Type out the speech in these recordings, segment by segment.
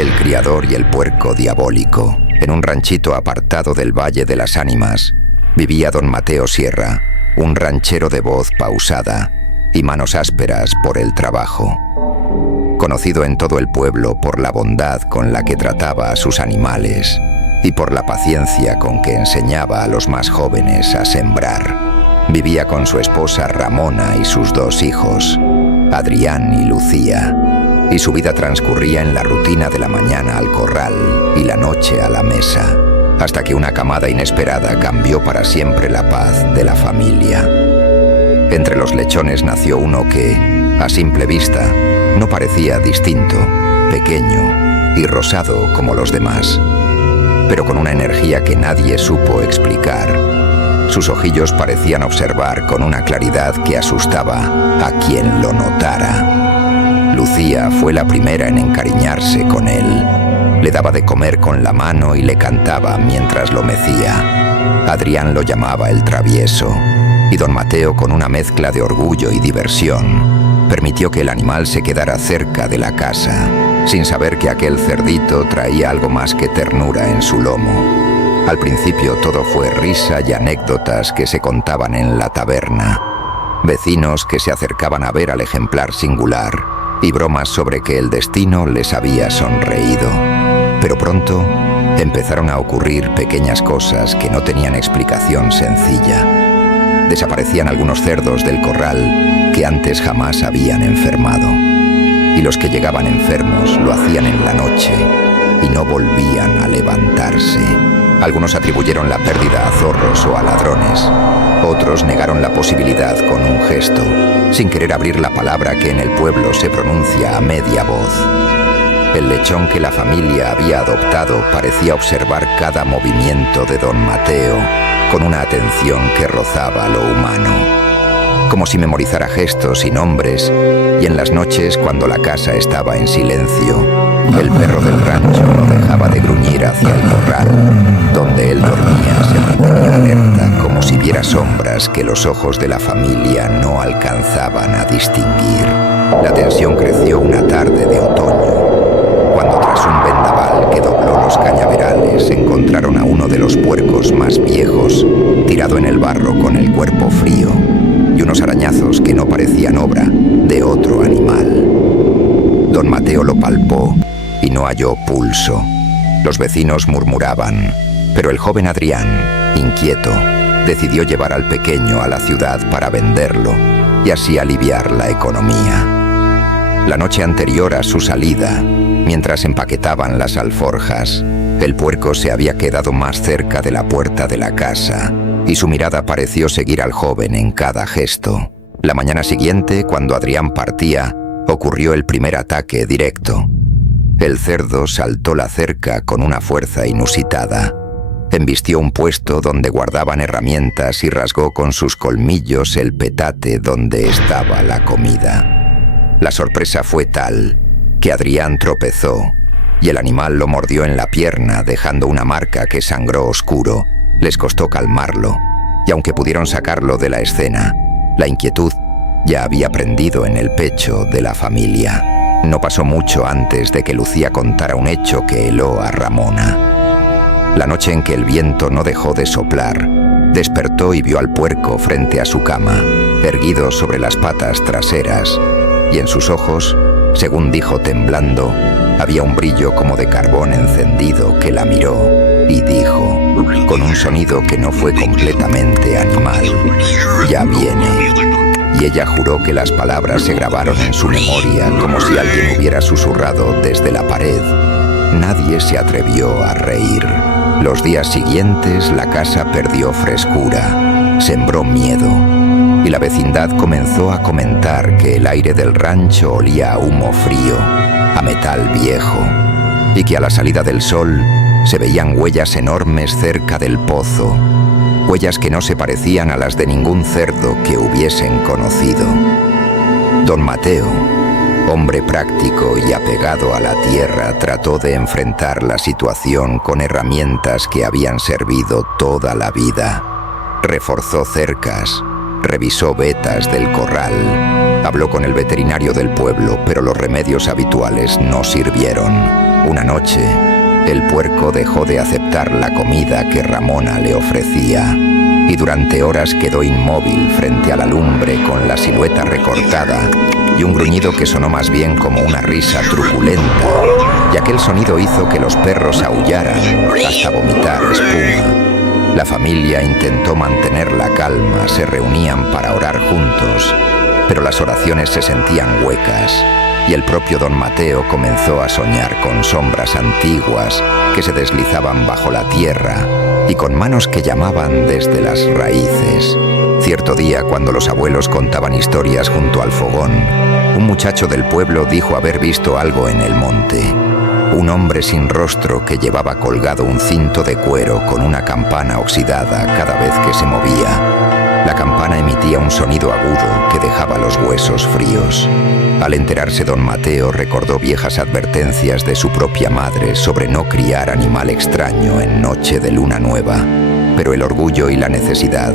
el criador y el puerco diabólico. En un ranchito apartado del Valle de las Ánimas, vivía don Mateo Sierra, un ranchero de voz pausada y manos ásperas por el trabajo. Conocido en todo el pueblo por la bondad con la que trataba a sus animales y por la paciencia con que enseñaba a los más jóvenes a sembrar. Vivía con su esposa Ramona y sus 2 hijos, Adrián y Lucía, y su vida transcurría en la rutina de la mañana al corral y la noche a la mesa, hasta que una camada inesperada cambió para siempre la paz de la familia. Entre los lechones nació uno que, a simple vista, no parecía distinto, pequeño y rosado como los demás, pero con una energía que nadie supo explicar. Sus ojillos parecían observar con una claridad que asustaba a quien lo notara. Lucía fue la primera en encariñarse con él. Le daba de comer con la mano y le cantaba mientras lo mecía. Adrián lo llamaba el travieso, y don Mateo, con una mezcla de orgullo y diversión, permitió que el animal se quedara cerca de la casa, sin saber que aquel cerdito traía algo más que ternura en su lomo. Al principio todo fue risa y anécdotas que se contaban en la taberna, vecinos que se acercaban a ver al ejemplar singular y bromas sobre que el destino les había sonreído. Pero pronto empezaron a ocurrir pequeñas cosas que no tenían explicación sencilla. Desaparecían algunos cerdos del corral que antes jamás habían enfermado, y los que llegaban enfermos lo hacían en la noche y no volvían a levantarse. Algunos atribuyeron la pérdida a zorros o a ladrones. Otros negaron la posibilidad con un gesto, sin querer abrir la palabra que en el pueblo se pronuncia a media voz. El lechón que la familia había adoptado parecía observar cada movimiento de don Mateo con una atención que rozaba lo humano, como si memorizara gestos y nombres, y en las noches, cuando la casa estaba en silencio, el perro del rancho no dejaba de gruñir hacia el corral, donde él dormía, se mantenía alerta, como si viera sombras que los ojos de la familia no alcanzaban a distinguir. La tensión creció una tarde de otoño, cuando tras un vendaval que dobló los cañaverales encontraron a uno de los puercos más viejos, tirado en el barro con el cuerpo frío, y unos arañazos que no parecían obra de otro animal. Don Mateo lo palpó y no halló pulso. Los vecinos murmuraban, pero el joven Adrián, inquieto, decidió llevar al pequeño a la ciudad para venderlo y así aliviar la economía. La noche anterior a su salida, mientras empaquetaban las alforjas, el puerco se había quedado más cerca de la puerta de la casa y su mirada pareció seguir al joven en cada gesto. La mañana siguiente, cuando Adrián partía, ocurrió el primer ataque directo. El cerdo saltó la cerca con una fuerza inusitada. Embistió un puesto donde guardaban herramientas y rasgó con sus colmillos el petate donde estaba la comida. La sorpresa fue tal que Adrián tropezó y el animal lo mordió en la pierna, dejando una marca que sangró oscuro. Les costó calmarlo, y aunque pudieron sacarlo de la escena, la inquietud ya había prendido en el pecho de la familia. No pasó mucho antes de que Lucía contara un hecho que heló a Ramona. La noche en que el viento no dejó de soplar, despertó y vio al puerco frente a su cama, erguido sobre las patas traseras, y en sus ojos, según dijo temblando, había un brillo como de carbón encendido que la miró y dijo, con un sonido que no fue completamente animal, «Ya viene». Y ella juró que las palabras se grabaron en su memoria como si alguien hubiera susurrado desde la pared. Nadie se atrevió a reír. Los días siguientes la casa perdió frescura, sembró miedo, y la vecindad comenzó a comentar que el aire del rancho olía a humo frío, a metal viejo, y que a la salida del sol se veían huellas enormes cerca del pozo, huellas que no se parecían a las de ningún cerdo que hubiesen conocido. Don Mateo, hombre práctico y apegado a la tierra, trató de enfrentar la situación con herramientas que habían servido toda la vida. Reforzó cercas, revisó vetas del corral, habló con el veterinario del pueblo, pero los remedios habituales no sirvieron. Una noche, el puerco dejó de aceptar la comida que Ramona le ofrecía y durante horas quedó inmóvil frente a la lumbre con la silueta recortada y un gruñido que sonó más bien como una risa truculenta, y aquel sonido hizo que los perros aullaran hasta vomitar espuma. La familia intentó mantener la calma, se reunían para orar juntos, pero las oraciones se sentían huecas y el propio don Mateo comenzó a soñar con sombras antiguas que se deslizaban bajo la tierra y con manos que llamaban desde las raíces. Cierto día, cuando los abuelos contaban historias junto al fogón, un muchacho del pueblo dijo haber visto algo en el monte. Un hombre sin rostro que llevaba colgado un cinto de cuero con una campana oxidada cada vez que se movía. La campana emitía un sonido agudo que dejaba los huesos fríos. Al enterarse, don Mateo recordó viejas advertencias de su propia madre sobre no criar animal extraño en noche de luna nueva, pero el orgullo y la necesidad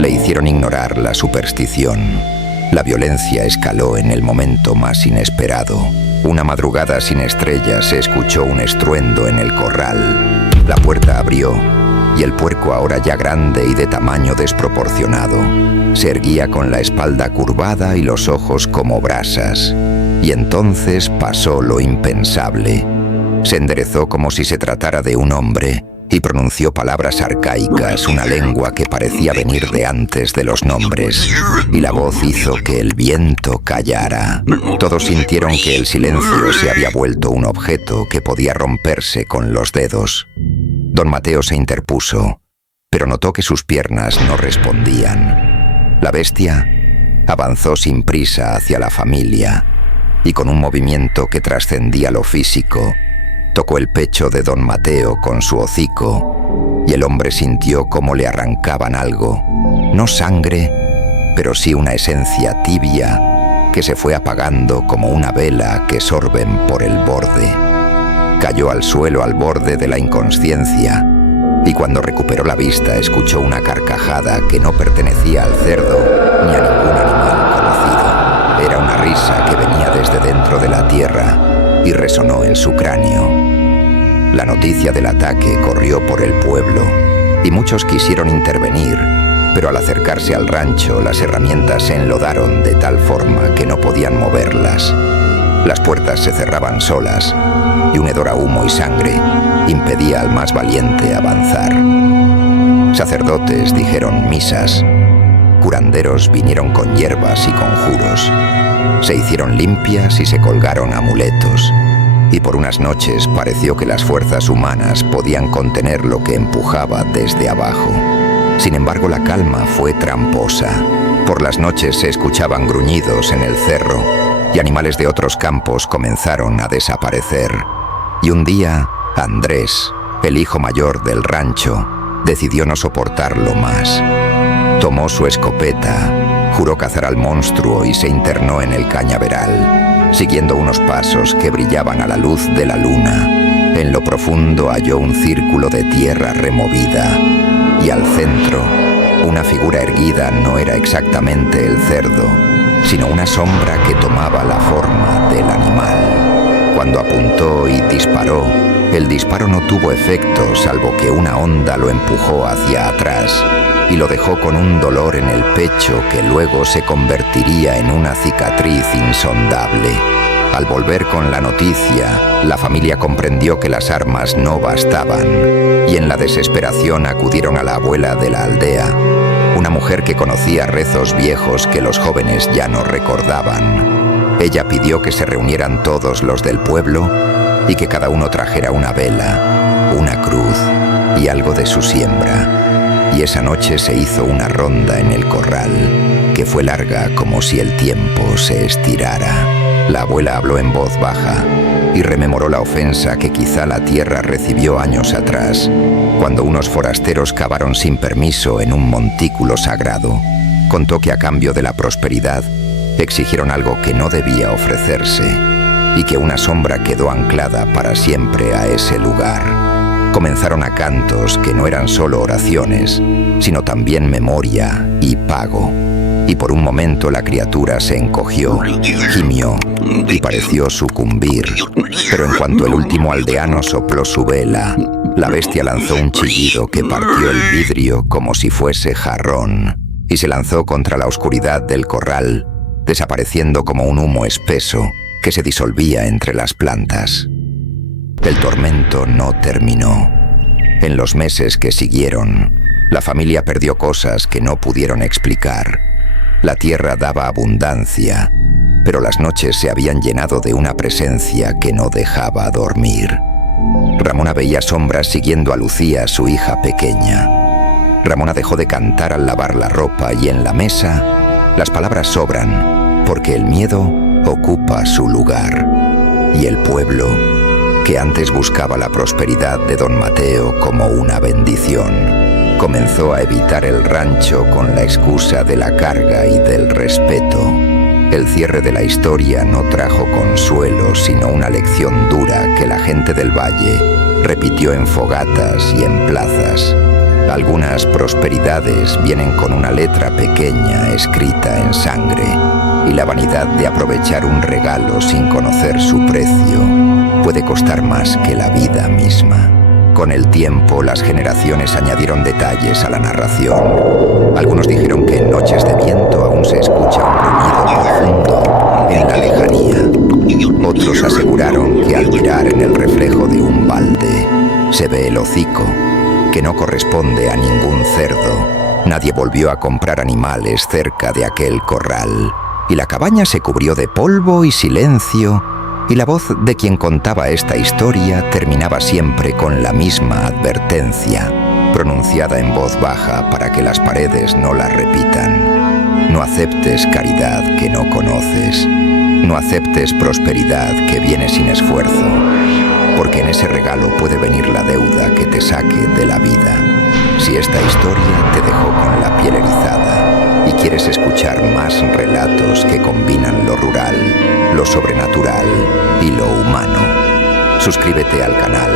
le hicieron ignorar la superstición. La violencia escaló en el momento más inesperado. Una madrugada sin estrellas se escuchó un estruendo en el corral. La puerta abrió y el puerco, ahora ya grande y de tamaño desproporcionado, se erguía con la espalda curvada y los ojos como brasas. Y entonces pasó lo impensable. Se enderezó como si se tratara de un hombre y pronunció palabras arcaicas, una lengua que parecía venir de antes de los nombres, y la voz hizo que el viento callara. Todos sintieron que el silencio se había vuelto un objeto que podía romperse con los dedos. Don Mateo se interpuso, pero notó que sus piernas no respondían. La bestia avanzó sin prisa hacia la familia y con un movimiento que trascendía lo físico, tocó el pecho de don Mateo con su hocico y el hombre sintió cómo le arrancaban algo, no sangre, pero sí una esencia tibia que se fue apagando como una vela que sorben por el borde. Cayó al suelo al borde de la inconsciencia y cuando recuperó la vista escuchó una carcajada que no pertenecía al cerdo ni a ningún animal conocido. Era una risa que venía desde dentro de la tierra y resonó en su cráneo. La noticia del ataque corrió por el pueblo y muchos quisieron intervenir, pero al acercarse al rancho las herramientas se enlodaron de tal forma que no podían moverlas. Las puertas se cerraban solas y un hedor a humo y sangre impedía al más valiente avanzar. Sacerdotes dijeron misas, curanderos vinieron con hierbas y conjuros, se hicieron limpias y se colgaron amuletos, y por unas noches pareció que las fuerzas humanas podían contener lo que empujaba desde abajo. Sin embargo, la calma fue tramposa. Por las noches se escuchaban gruñidos en el cerro y animales de otros campos comenzaron a desaparecer. Y un día, Andrés, el hijo mayor del rancho, decidió no soportarlo más. Tomó su escopeta, juró cazar al monstruo y se internó en el cañaveral, siguiendo unos pasos que brillaban a la luz de la luna. En lo profundo halló un círculo de tierra removida y al centro, una figura erguida no era exactamente el cerdo, sino una sombra que tomaba la forma del animal. Cuando apuntó y disparó, el disparo no tuvo efecto salvo que una onda lo empujó hacia atrás y lo dejó con un dolor en el pecho que luego se convertiría en una cicatriz insondable. Al volver con la noticia, la familia comprendió que las armas no bastaban y en la desesperación acudieron a la abuela de la aldea, una mujer que conocía rezos viejos que los jóvenes ya no recordaban. Ella pidió que se reunieran todos los del pueblo y que cada uno trajera una vela, una cruz y algo de su siembra. Y esa noche se hizo una ronda en el corral, que fue larga como si el tiempo se estirara. La abuela habló en voz baja y rememoró la ofensa que quizá la tierra recibió años atrás, cuando unos forasteros cavaron sin permiso en un montículo sagrado. Contó que a cambio de la prosperidad exigieron algo que no debía ofrecerse y que una sombra quedó anclada para siempre a ese lugar. Comenzaron a cantos que no eran solo oraciones, sino también memoria y pago. y por un momento la criatura se encogió, gimió y pareció sucumbir. Pero en cuanto el último aldeano sopló su vela, la bestia lanzó un chillido que partió el vidrio como si fuese jarrón y se lanzó contra la oscuridad del corral, desapareciendo como un humo espeso que se disolvía entre las plantas. El tormento no terminó. En los meses que siguieron, la familia perdió cosas que no pudieron explicar. La tierra daba abundancia, pero las noches se habían llenado de una presencia que no dejaba dormir. Ramona veía sombras siguiendo a Lucía, su hija pequeña. Ramona dejó de cantar al lavar la ropa y en la mesa las palabras sobran, porque el miedo ocupa su lugar. Y el pueblo, que antes buscaba la prosperidad de don Mateo como una bendición, comenzó a evitar el rancho con la excusa de la carga y del respeto. El cierre de la historia no trajo consuelo, sino una lección dura que la gente del valle repitió en fogatas y en plazas. Algunas prosperidades vienen con una letra pequeña escrita en sangre, y la vanidad de aprovechar un regalo sin conocer su precio puede costar más que la vida misma. Con el tiempo, las generaciones añadieron detalles a la narración. Algunos dijeron que en noches de viento aún se escucha un gruñido profundo en la lejanía. Otros aseguraron que al mirar en el reflejo de un balde se ve el hocico, que no corresponde a ningún cerdo. Nadie volvió a comprar animales cerca de aquel corral, y la cabaña se cubrió de polvo y silencio, y la voz de quien contaba esta historia terminaba siempre con la misma advertencia, pronunciada en voz baja para que las paredes no la repitan. No aceptes caridad que no conoces, no aceptes prosperidad que viene sin esfuerzo, porque en ese regalo puede venir la deuda que te saque de la vida. Si esta historia te dejó con la piel erizada y quieres escuchar más relatos que combinan lo rural, lo sobrenatural y lo humano, suscríbete al canal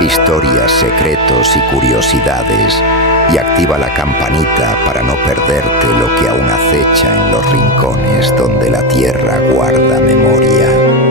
Historias, Secretos y Curiosidades y activa la campanita para no perderte lo que aún acecha en los rincones donde la tierra guarda memoria.